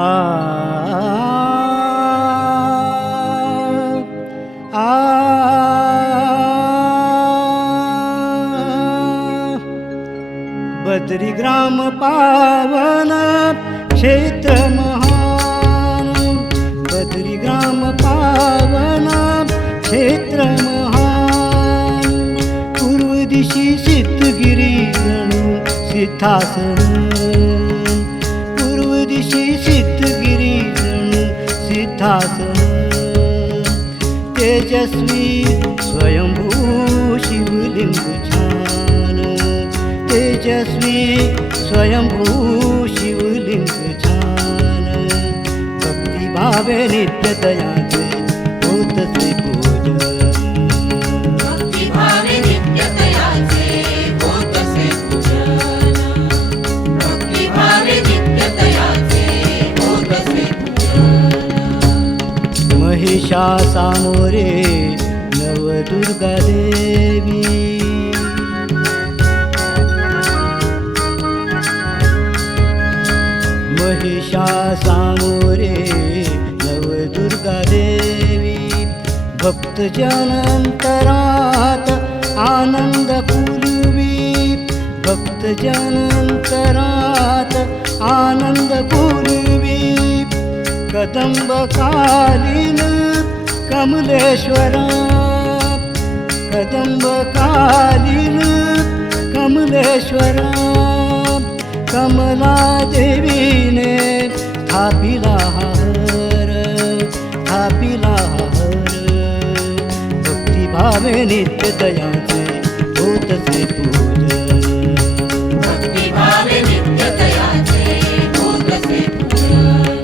आ आ बद्री ग्राम पावन क्षेत्र महान, बद्री ग्राम पावन क्षेत्र महान, पूर्व दिशी सिद्धगिरी जणू सिद्धासन, पूर्व दिशी सिद्धगिरी जणू सिद्धासन, तेजस्वी स्वयंभू शिवलिंग छान, तेजस्वी स्वयंभू शिवलिंग छान, भक्तिभावे नित्यतयाचे होतसे पूजन, भक्तिभावे नित्यतयाचे होतसे पूजन, भक्तिभावे नित्यतयाचे होतसे पूजन. महिषासामोरे नवदुर्गा देवी, महिषासामोरे नवदुर्गा देवी, भक्तजनांतरात आनंद पूर्वी, भक्तजनांतरात आनंद पूर्वी, कदंबकालीन कमलेश्वरा, कदंबकालीन कमलेश्वरा, कमला देवीने स्थापिला हर, स्थापिला हर, भक्तिभावे नित्यतयाचे होतसे पूजन, भक्तिभावे नित्यतयाचे होतसे पूजन.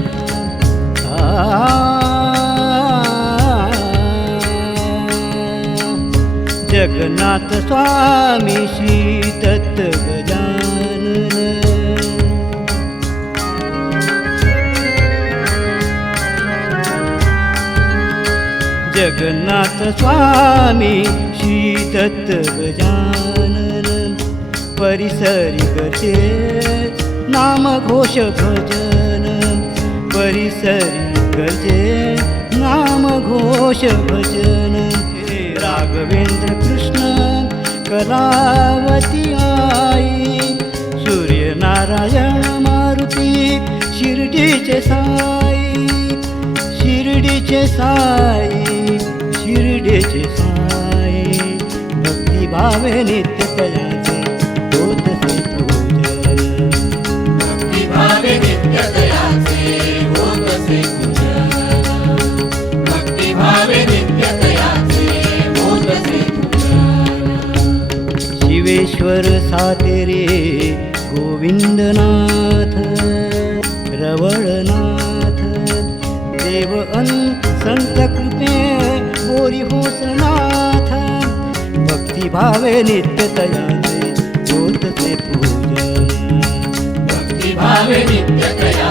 जगन्नाथ स्वामी श्री दत्त गजानन, जगन्नाथ स्वामी श्री दत्त गजानन, परिसरी करते नाम घोष भजन, परिसरी करते नाम घोष भजन, हे राघवेंद्र कृष्ण कलावती आई, सूर्य नारायण मारुती शिर्डीचे साई, शिर्डीचे साई, शिर्डीचे साई, भक्तिभावे नित्यतयाचे होतसे पूजन, भक्तिभावे नित्यतयाचे होतसे पूजन, भक्तिभावे नित्यतयाचे होतसे पूजन. शिवेश्वर सातेरे गोविंदनाथ, रवळनाथ देव संत कृपे बोरी होसनाथ, भक्तिभावे नित्यतयाचे होतसे पूजन, भक्तिभावे नित्यतया